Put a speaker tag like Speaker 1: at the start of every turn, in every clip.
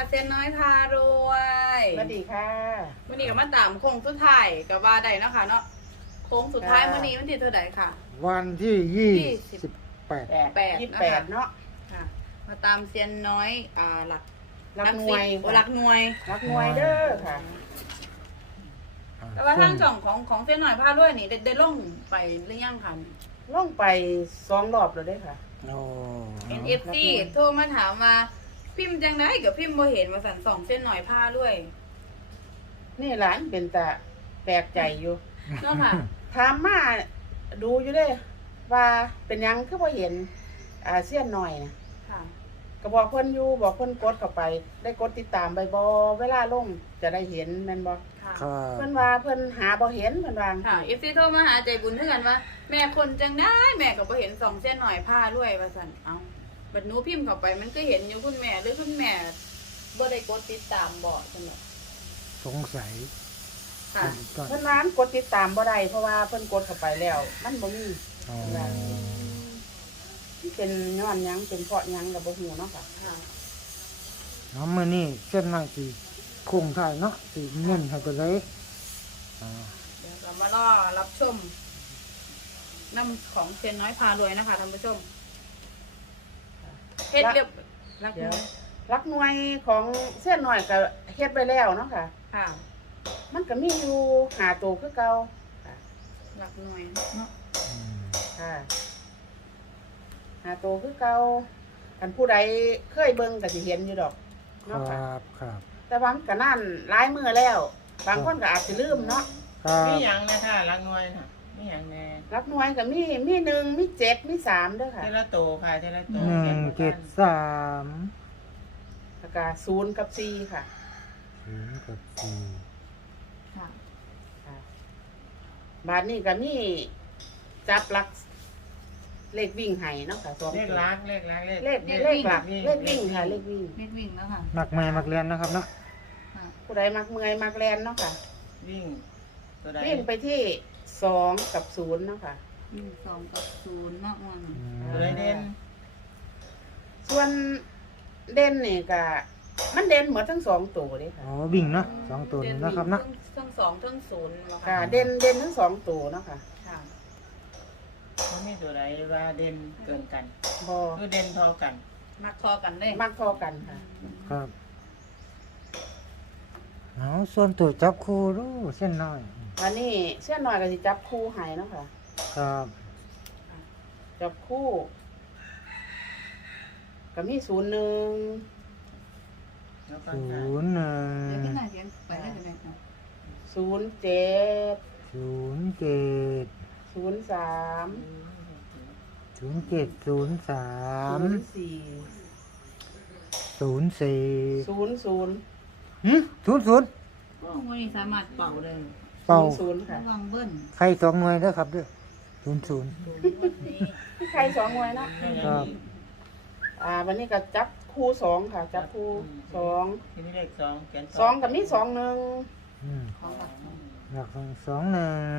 Speaker 1: เส้นน้อยพารวย
Speaker 2: สวัสดีค่ะ
Speaker 1: วันนี้ก็มาตามโค้งสุดท้ายกับว่าใดเนาะค่ะเนาะโค้งสุดท้ายวันนี้วันที่เท่าไหร่ค่ะ
Speaker 3: วันที่28
Speaker 2: 28เนาะ
Speaker 1: ค่ะ มาตามเซียนน้อยหลัก
Speaker 2: รักหน่วย
Speaker 1: หลักหน่วย
Speaker 2: รักหน่วยเด้อค่ะ
Speaker 1: แต่ว่าทางช่องของเส้นน้อยพารวยนี่ได้ลงไปหรือยังค่ะ
Speaker 2: ล่องไป2 รอบแล้วเด้อค่ะ
Speaker 3: โอ้
Speaker 1: NFC โทรมาถามว่าพิมพ์จังไดกับพิมพ์บ่เห็นว่าสั่น2เส้นน้อยพารวย
Speaker 2: นี่หลานเป็นตาแปลกใจอยู่
Speaker 1: เนาะค่ะ
Speaker 2: ถามมาดูอยู่เด้ว่าเป็นหยังคือบ่เห็นเสี้ยนหน่อยนะ
Speaker 1: ค่ะ
Speaker 2: ก็บอกเพิ่นอยู่บอกเพิ่นกดเข้าไป ได้กดติดตามใบบ่เวลาลงจะได้เห็นแม่นบ่
Speaker 1: ค่ะ
Speaker 3: ครับ
Speaker 2: เพิ่นว่าเพิ่นหาบ่เห็นเพิ่นว่า
Speaker 1: ค่ะ FC โทรมาหาใจบุญเพื่อนว่า แม่คนจังได้แม่ก็บ่เห็น2เส้นน้อยพารวยว่าสั่นเอ้าบัดหนูพิมพ์เข้าไปมันก็เห็นอยู่คุณแม่หรือคุณแม่บ่ได้กดติดตามบ่จังได๋
Speaker 3: สงสัย
Speaker 1: ค่ะ
Speaker 3: ก่อน
Speaker 2: เพิ่นว่ามันกดติดตามบ่ได้เพราะว่าเพิ่นกดเข้าไปแล้ว มันบ่มี
Speaker 3: อ๋อ
Speaker 2: เป็นย้อนหยังเป็นเพราะหยังก็บ่ฮู้เนาะค่ะ
Speaker 1: ค่ะ
Speaker 3: เอามื้อนี้เส้นหน่อยสิคงท้ายเนาะสิเงินให้ไปเลยอ่า
Speaker 1: เดี๋ยวเรามารอรับชมน้ำของเซนน้อยพารวยนะคะท่านผู้ชมเฮ็ดเรียบรัก
Speaker 2: เดี๋ยว
Speaker 1: น้อย
Speaker 2: รักหน่วยของเส้นหน่อยก็เฮ็ดไปแล้วเนาะค่ะ
Speaker 1: ค่ะ
Speaker 2: มันก็มีอยู่5ตัวคือเก่าค่ะ
Speaker 1: รักหน่วยเนาะ
Speaker 3: อืม
Speaker 2: ค่ะ5ตัวคือเก่าคันผู้ใดเคยเบิ่งก็สิเห็นอยู่ดอก
Speaker 3: ค
Speaker 2: เนาะค่ะ
Speaker 3: รับครับ
Speaker 2: แต่ว่ามันก็นั่นหลายมื้อแล้ว บางคนก็อาจสิลืมเนาะ
Speaker 3: ครับ
Speaker 4: มีหยังนะคะรักน้อยน่ะมีหยังแน่
Speaker 2: รักหน่วยก็มี1มี7มี3เด้อค่ะ
Speaker 4: เทละโตค่ะเทละโต
Speaker 3: 173
Speaker 2: แล้วก็0กับ4ค่ะ
Speaker 3: 0กับ
Speaker 1: ค่ะ
Speaker 2: ค่ะบาทนี้ก็มีจับหลักเลขวิ่งให้เนาะค่ะสอง
Speaker 4: เลข
Speaker 2: ตัว
Speaker 4: ลักเลขลัก
Speaker 2: เลขหลักเลขวิ่งค่ะเลขวิ่ง
Speaker 1: เม็ดวิ่งแล้วค่ะ
Speaker 3: 4มักแม่มักเรียนนะครับเนาะ
Speaker 1: ค่ะ
Speaker 2: ผู้ใดมักเมื่อยมักแลนเนาะค่ะ
Speaker 4: วิ่งตัวใด
Speaker 2: วิ่งไปที่2กับ0เนาะค่ะ
Speaker 1: 2กับ0เนาะมัน
Speaker 3: อืม
Speaker 4: ตัวใดเด่น
Speaker 2: ส่วนเด่นนี่ก็มันเด่นหมดทั้ง2ตัวเลย
Speaker 3: อ๋
Speaker 2: ค่ะ
Speaker 3: อวิ่งเนาะสองตัวนี้นะครับเนาะ
Speaker 1: ทั้ง2ทั้ง0เนาะ
Speaker 2: ค่ะ
Speaker 1: ค่ะ
Speaker 2: เด่นทั้ง2ตัวเนาะค่ะ
Speaker 1: ค่ะ
Speaker 4: มันมีตัวใดว่าเด่นเกินกัน
Speaker 2: บ่
Speaker 4: คือเด่นเท่ากัน
Speaker 1: มักคอกันเลย
Speaker 2: มักพอกันค่ะ
Speaker 3: ครับเอาส่วนตัวจับคู่ดูเส้นน้อย
Speaker 2: วันนี้เสื้อน้อยก็สิจับคู่ให้เนาะค่ะ
Speaker 3: ครับ
Speaker 2: จับคู่ก็มี01
Speaker 4: แล้วก็
Speaker 3: 01
Speaker 1: เดี๋ยวพี่นายเขียนไปได้จังได๋ค่ะ
Speaker 2: 07
Speaker 3: 07
Speaker 2: 03
Speaker 3: 0703
Speaker 2: 04
Speaker 3: 04
Speaker 2: 00
Speaker 3: หืม00
Speaker 1: โอ้วันนี้สามารถเป่าได้
Speaker 3: เป่า
Speaker 2: 00ค่ะ
Speaker 1: ระวังเบิ้ล
Speaker 3: ใคร2หน่วยเด้อครับเด้อ00
Speaker 2: ใคร2หน่วยเนาะ
Speaker 3: ครับ
Speaker 2: วันนี้ก็จับคู่2ค่ะ จับคู่2
Speaker 4: ทีนี้เลขสองเขียน
Speaker 2: 2ก็มี21
Speaker 3: อืม
Speaker 1: ของหลักหน่วย
Speaker 3: หลัก21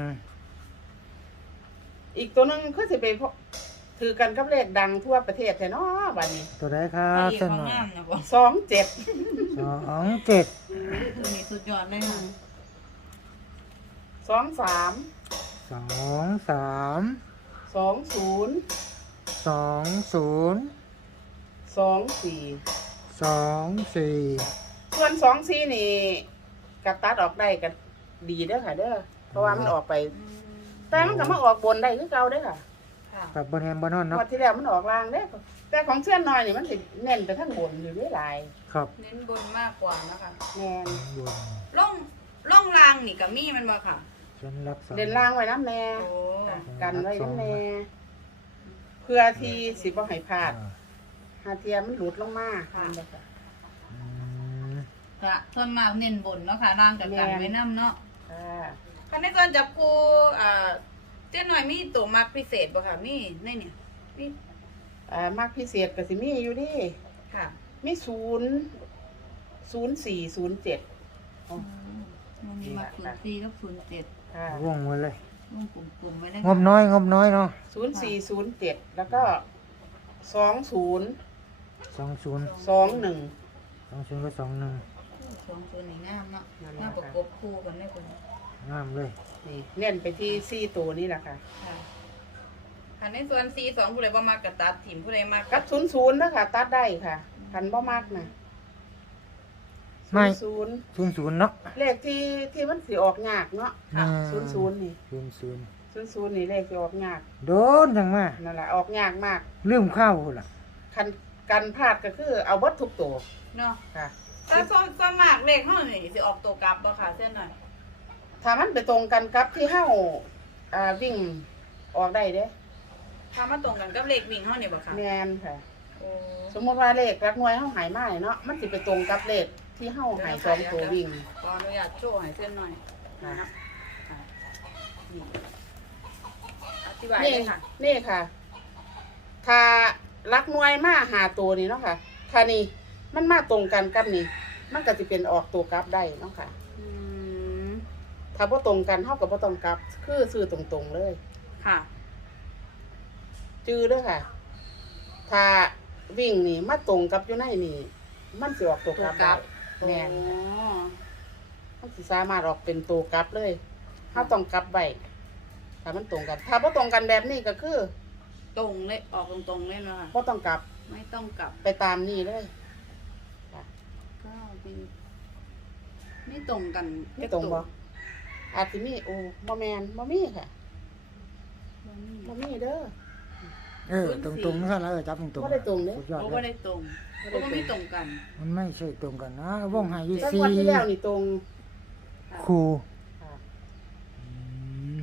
Speaker 2: อีกตัวหนึงคือสิไปถือกันกับเลขดังทั่วประเทศแท้เนาะบัดนี้
Speaker 3: ตัวใดครั
Speaker 1: พระ
Speaker 3: บ
Speaker 1: เอก
Speaker 3: เส้น
Speaker 1: ของ
Speaker 3: หน่อย
Speaker 1: งามนะบ่
Speaker 2: 27
Speaker 3: 27
Speaker 1: ตัวนี้สุดยอดเลยค่ะ
Speaker 2: 23
Speaker 3: 23
Speaker 2: 20
Speaker 3: 20
Speaker 2: 24
Speaker 3: 24
Speaker 2: ส่วน24นี่ก็ตัดออกได้ก็ดีเด้อค่ะเด้อเพราะว่ามันออกไป แต่มันก็มาออกบนได้คือเก่าเด้อค่ะ
Speaker 1: ค่ะ
Speaker 3: กับบนแฮมบนนอน
Speaker 2: ง
Speaker 3: เนาะ
Speaker 2: วดที่แล้วมันออกล่างเด้อแต่ของเส้นน้อยนี่มันสิเน้นไปทางบนอยู่ด้วยหลาย
Speaker 3: ครับ
Speaker 1: เน้นบนมากกว่านะคะ
Speaker 2: แม่น
Speaker 3: บน
Speaker 1: ล่องรางนี่ก็มีมันบ่ค่ะ
Speaker 3: เส้นรับสอง
Speaker 2: เด่นล่างไว้น้ำแน่
Speaker 1: โอ้
Speaker 2: กันไว้น้ำแน่เพื่อที่สิบ่ให้พลาดหาเทียมมันหลุดลงมาค่ะ
Speaker 3: อืม
Speaker 1: ค่ะส่วนมากเน้นบนเนาะค่ะรางกับกันไว้นำเนาะ
Speaker 2: ค่ะ
Speaker 1: คันในส่วนจับคู่เจ้าหน่อยมีตัวมักพิเศษบ่ค่ะมีในเนี่ยมี
Speaker 2: มากพิเศษก็สิมีอยู่ดิ
Speaker 1: ค่ะ
Speaker 2: มี0407
Speaker 1: มันมีมัก04กับ07
Speaker 2: ค่ะ
Speaker 3: วงไว้เลย
Speaker 1: วงกลมๆไว้เลย
Speaker 3: งบน้อยงบน้อยเนาะ
Speaker 2: 0407แล้วก็20
Speaker 3: 20
Speaker 2: 21
Speaker 3: 20กับ21
Speaker 1: 20นี่งามเนาะงามประกบคู่กันได้เพิ่น
Speaker 3: งามเลย
Speaker 2: นี่เน้นไปที่4ตัวนี่แหละค่ะ
Speaker 1: ค่ะคันในส่วน42ผู้ใดบ่มักก็ตัดถิ่มผู้ใดมัก
Speaker 2: กับ00นะคะตัดได้ค่ะคันบ่มักนะ
Speaker 3: ไม่
Speaker 2: 00
Speaker 3: 00เนาะ
Speaker 2: เลขที่มันสิออกยากเนาะ
Speaker 3: อ่า
Speaker 2: 00นี่
Speaker 3: 00
Speaker 2: 00นี่เลขสิออกยาก
Speaker 3: โดนจังมา
Speaker 2: นั่นแหละออกยากมาก
Speaker 3: ลืมข้าวพุ่นล่ะ
Speaker 2: คันกันพลาดก็คือเอาเบิดทุกตัว
Speaker 1: เนาะ
Speaker 2: ค่ะ
Speaker 1: แต่ส่วนมากเลขเฮานี่สิออกตัวกลับบ่ค่ะเส้นหน่อย
Speaker 2: ถ้ามันไปตรงกันกับที่เฮาวิ่งออกได้เด้
Speaker 1: ถ้ามาตรงกันกับเลขวิ่งเฮานี่บ่ค่ะ
Speaker 2: แม่นค่ะ
Speaker 1: โอ้
Speaker 2: สมมุติว่าเลขหลักหน่วยเฮาหายมาเนาะมันสิไปตรงกับเลขที่เฮาหาย2ตัววิ่ง
Speaker 1: ขออนุญาตโชว์ให้เส้นหน่อยนะค่ะนี่อธิบาย
Speaker 2: นี่
Speaker 1: เลยค่ะ
Speaker 2: นี่ค่ะ ถ้าหลักหน่วยมาหาตัวนี่เนาะค่ะ ถ้านี่มันมาตรงกันกับนี่ มันก็สิเป็นออกตัวกลับได้เนาะค่ะ
Speaker 1: อืม
Speaker 2: ถ้าบ่ตรงกันเฮาก็บ่ต้องกลับ คือซื้อตรงๆเลย
Speaker 1: ค่ะ
Speaker 2: จื้อเด้อค่ะ ถ้าวิ่งนี่มาตรงกับอยู่ในนี่ มันสิออกตัวกลับได้แม่น
Speaker 1: โอ้
Speaker 2: มันสิสามารถออกเป็นตัวกลับเลยเฮาต้องกลับไว้ถ้ามันตรงกัน ถ้าบ่ตรงกันแบบนี้ก็คือ
Speaker 1: ตรงเลยออกตรงๆเลยเนาะค่ะ
Speaker 2: บ่ต้องกลับ
Speaker 1: ไม่ต้องกลับ
Speaker 2: ไปตามนี่เลยค่ะ
Speaker 1: ก็มีไม่ตรงกัน
Speaker 2: ไม่ตรงบ่อาจสิมีโอ้บ่แม่นบ่มีค่ะ
Speaker 1: บ่มี
Speaker 2: บ่มีเด้อ
Speaker 3: ตรงๆนั่นแหละจับตรงๆ
Speaker 2: บ่ได้ตรงเด้
Speaker 3: สุดยอด
Speaker 1: โอ้
Speaker 3: เล
Speaker 1: บ่
Speaker 3: ย
Speaker 1: ได้ตรง
Speaker 2: บ่
Speaker 1: เพราะ
Speaker 2: ได้
Speaker 1: ว่า
Speaker 2: ตร
Speaker 1: ไม่
Speaker 2: ง
Speaker 1: ตรงกัน
Speaker 3: มันไม่ใช่ตรงกันนะวงหายอยู่
Speaker 2: แต่ง
Speaker 3: สี่
Speaker 2: วดที่แล้วนี่ตรง
Speaker 1: ค่ะ
Speaker 3: ครู
Speaker 2: ค่ะ
Speaker 3: อืม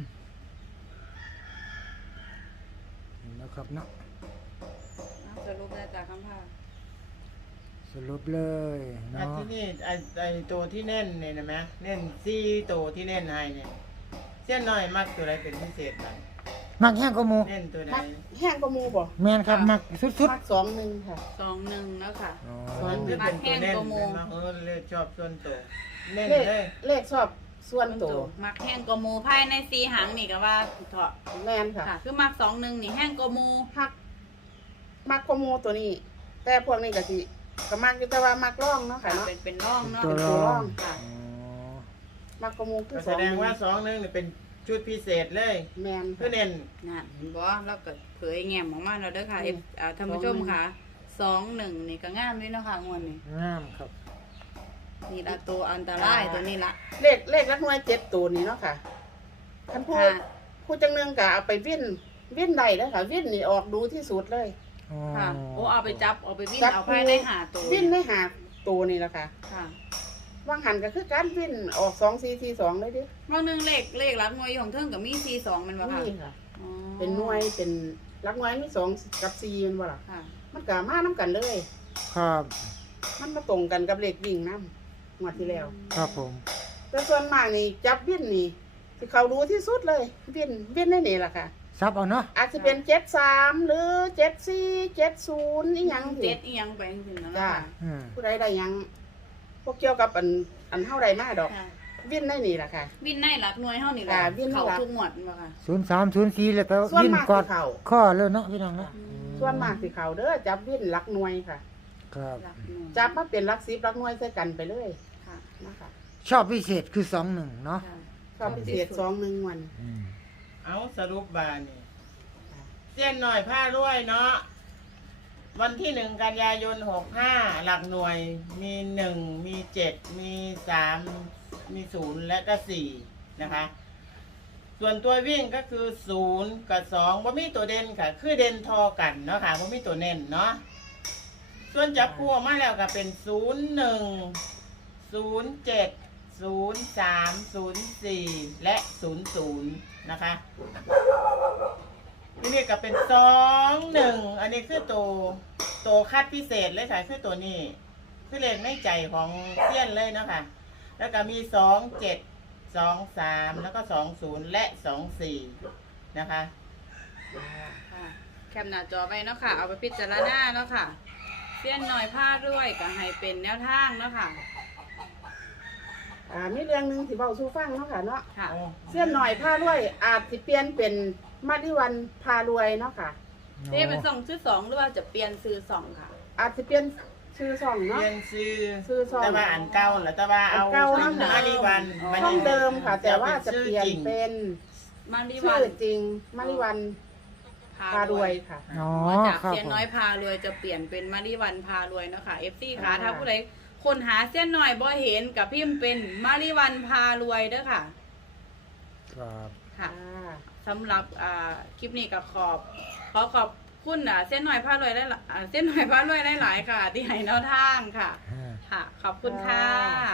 Speaker 3: เห็นแล้วครับเนาะ
Speaker 1: สรุปได้จากคำพา
Speaker 3: สรุปเลย
Speaker 4: อัน
Speaker 3: เนาะ
Speaker 4: ที่นี่ไอ้ตัวที่เน่นเนี่ยนะแม่เน่น4ตัวที่เน่นให้เนี่ยเส้นน้อยมักตัวใดเป็นพิเศษบ้าง
Speaker 3: มักแห้งก็หมู
Speaker 4: เน่นตัวใด
Speaker 2: มักแห้งกว่าหมู่บ่
Speaker 3: แม่นครับมักสุด
Speaker 2: มัก2-1ค่ะ
Speaker 1: 21แล้วค่ะ
Speaker 3: ๆอ๋อ
Speaker 4: มันจะเป็นตัวเน่น
Speaker 1: มักแห้งกว่าหมู่
Speaker 4: เออเลขชอบส่วนตัวเน่น
Speaker 2: เลข
Speaker 4: เลย
Speaker 2: เลขชอบส่วนตัว
Speaker 1: มักแห้งกว่าหมูภายในสีหางนี่ก็ว่าเถาะ
Speaker 2: แม่นค่ะ
Speaker 1: ค่ะ คือมัก21นี่แห้งกว่าหมู
Speaker 2: มักกว่าหมู่ตัวนี้ แต่พวกนี้ก็สิก็มักอยู่แต่ว่ามักร่องเนาะค่ะ
Speaker 1: ค่ะ
Speaker 2: เนาะ
Speaker 1: เป็นร่องเนาะ
Speaker 3: ตัว
Speaker 2: เป็น
Speaker 3: ร
Speaker 2: ตัวร
Speaker 3: อ
Speaker 2: อง ง
Speaker 1: ค่ะ
Speaker 3: อ๋อ
Speaker 2: มักกว่าหมู่คือ
Speaker 4: ก็แสดงว่า2นึงนี่เป็นชุดพิเศษเลย
Speaker 2: แม่น
Speaker 4: คือเน่น
Speaker 1: นั่นเห็นบ่แล้วก็เผยแง้มออกมาแล้วเด้อค่ะท่านผู้ชมค่ะ21นี่ก็งามเลยเนาะค่ะงวดนี้
Speaker 3: งามครับ
Speaker 1: นี่ละตัวอันตรายตัวนี้ละ
Speaker 2: เลขหลักหน่วย7ตัวนี้เนาะค่ะคันผู้
Speaker 1: ค่ะ
Speaker 2: ผู้จังหนึงก็เอาไปวิ่นได้เด้อค่ะวิ่นนี่ออกดูที่สุดเลย
Speaker 3: อ๋อ
Speaker 1: ค่ะโอ้เอาไปจับเอาไปวิ่ง
Speaker 2: จับ
Speaker 1: เอาภายในหาตัว
Speaker 2: วิ่นไม่หาตัวนี่แหละค่ะ
Speaker 1: ค่ะ
Speaker 2: วางหันก็คือการวิ่นออก2-4-4-2เลยเดิ
Speaker 1: บางหนึงเลขหลักหน่วยของเทิงกับมี42มันบ่ค่ะ
Speaker 2: นี่ค่ะ
Speaker 1: อ๋อ
Speaker 2: เป็นหน่วยเป็นหลักหน่วยมี2กับ4แม่นบ่ล่ะ
Speaker 1: ค่ะ
Speaker 2: มันก็มานํกันเลย
Speaker 3: ครับ
Speaker 2: มันมาตรงกันกับเลขวิ่งนำงวดที่แล้ว
Speaker 3: ครับผม
Speaker 2: แต่ส่วนมากนี่จับวิ่นนี่สิเขาดูที่สุดเลยวิ่นในนี่ล่ะค่ะ
Speaker 3: ซับเอาเนาะ
Speaker 2: อาจจะเป็น73หรือ74 70อีหยังสิ
Speaker 1: เจ็ดอีหยังไปจังซี่นะ
Speaker 2: จ้า
Speaker 1: ค่ะ
Speaker 3: อืม
Speaker 2: ผู้ใดได้หยังพวกเกี่ยวกับอันเฮาได้มาดอก
Speaker 1: ค่ะ
Speaker 2: วิ่นในนี่ล่ะค่ะ
Speaker 1: วิ่งในหลักหน่วยเฮานี่แหละ
Speaker 2: ค่ะวิ่งใน
Speaker 1: เข้า
Speaker 2: หลัก
Speaker 1: ทุกหมวดบ่ค่ะ
Speaker 3: 0304แล้วก็
Speaker 2: ส่วน
Speaker 3: วิ่น
Speaker 2: มาก
Speaker 3: กอ
Speaker 2: สิ
Speaker 3: ด
Speaker 2: เขา
Speaker 3: ข้อเลยเนาะพี่น้องเนาะ
Speaker 2: ส่วนมากสิเขาเด้อจับวิ่นหลักหน่วยค่ะ
Speaker 3: ครับ
Speaker 1: หลักหน่วย
Speaker 2: จับมาเป็นหลัก10หลักหน่วยใส่กันไปเลย
Speaker 1: ค่ะ
Speaker 2: นะคะ
Speaker 3: ชอบพิเศษคือ21เนาะ
Speaker 1: ค่ะ
Speaker 2: ชอบพิเศษ2-1วัน
Speaker 3: อืม
Speaker 4: เอาสรุปบานนี่เส้นหน่อยผ้ารวยเนาะวันที่1 กันยายน 65หลักหน่วยมี 1 มี 7 มี 3 มี 0 และก็ 4 นะคะ ส่วนตัววิ่งก็คือ 0 กับ 2บ่มีตัวเด่นค่ะ คือเด่นทอกันเนาะค่ะบ่มีตัวเน่นเนาะส่วนจับคู่ออกมาแล้วก็เป็น 01 07 03 04 และ 00 นะคะ ที่นี่ก็เป็น21อันนี้คือตัวคัดพิเศษเลยค่ะคือตัวนี้ คือเลขในใจของเซียนเลยเนาะคะแล้วก็มี27 23แล้วก็20และ24นะคะ
Speaker 1: ค่ะแคปหน้าจอไว้เนาะค่ะ เอาไปพิจารณาเนาะค่ะเสี้ยนหน่อยผ้าด้วยก็ให้เป็นแนวทางเนาะค่ะ
Speaker 2: มีเรื่องหนึงสิเว้าสู่ฟังเนาะค่ะเนาะ
Speaker 1: ค่ะ
Speaker 2: เสี้ยนหน่อยพารวยอาจสิเปลี่ยนเป็นมาดิวันพารวยเนาะค่ะ
Speaker 1: นี่เป็น2 ชื่อ 2หรือว่าจะเปลี่ยนซื้อ2ค่ะ
Speaker 2: อาจสิเปลี่ยนชื่อช่อง
Speaker 4: เป
Speaker 2: เนาะ
Speaker 4: ลี่ยนซื้อ
Speaker 2: ซื้อช่อง
Speaker 4: แต่ว่าอันเก่าเหรอแต่ว่าเอา
Speaker 2: อันเก่านั่นน่ะ
Speaker 4: มาริวัน
Speaker 2: ช่องเดิมค่ะ แต่ว่าจะเปลี่ยนเป็น
Speaker 1: มาริ
Speaker 2: ชื่
Speaker 1: วั
Speaker 2: อน จริงมาริวันพารวยค่ะ
Speaker 3: อ๋อ
Speaker 1: จาก
Speaker 3: ครับ
Speaker 1: เซียน
Speaker 3: ผม
Speaker 1: น้อยพารวยจะเปลี่ยนเป็นมาริวันพารวยเนาะค่ะ FC ค่ะถ้าผู้ใดคนหาเซียนน้อยบ่เห็นกับพิมพ์เป็นมาริวันพารวยเด้อค่ะ
Speaker 3: ครับ
Speaker 1: ค่ะสำหรับคลิปนี้ก็ขอบคุณเส้นหน่อยผ้ารวยได้เส้นหน่อยผ้ารวยได้หลายค่ะ ที่ให้แนวทางค่ะ ค่ะ ขอบคุณค่ะ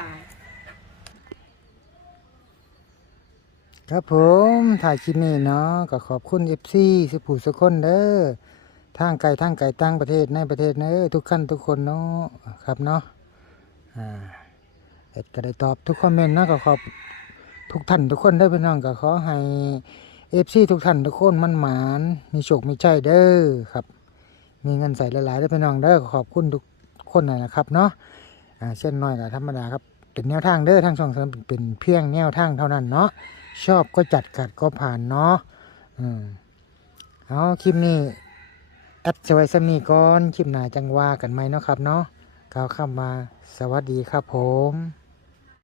Speaker 3: ครับผมถ่ายคลิปนี้เนาะก็ขอบคุณ FC สุภูสุคนเด้อทางไกลต่างประเทศในประเทศเด้อทุกขั้นทุกคนเนาะครับเนาะเอ็ดก็ได้ตอบทุกคอมเมนต์เนาะก็ขอบทุกท่านทุกคนได้อพี่น้องก็ขอให้ FC ทุกท่านทุกคนมั่นหมานมีโชคมีชัยเด้อครับมีเงินใส่หลายๆได้อพี่น้องเด้อขอบคุณทุกคนนะครับเนาะเช่นน้อยก็ธรรมดาครับเป็นแนวทางเด้อทางช่องเสริมเป็นเพียงแนวทางเท่านั้นเนาะชอบก็จัดขัดก็ผ่านเนาะเอาคลิปนี้แอดสวัยสมีก่อนคลิปหน้าจังว่ากันไหมเนาะครับเนาะกล่าวคำมาสวัสดีครับผม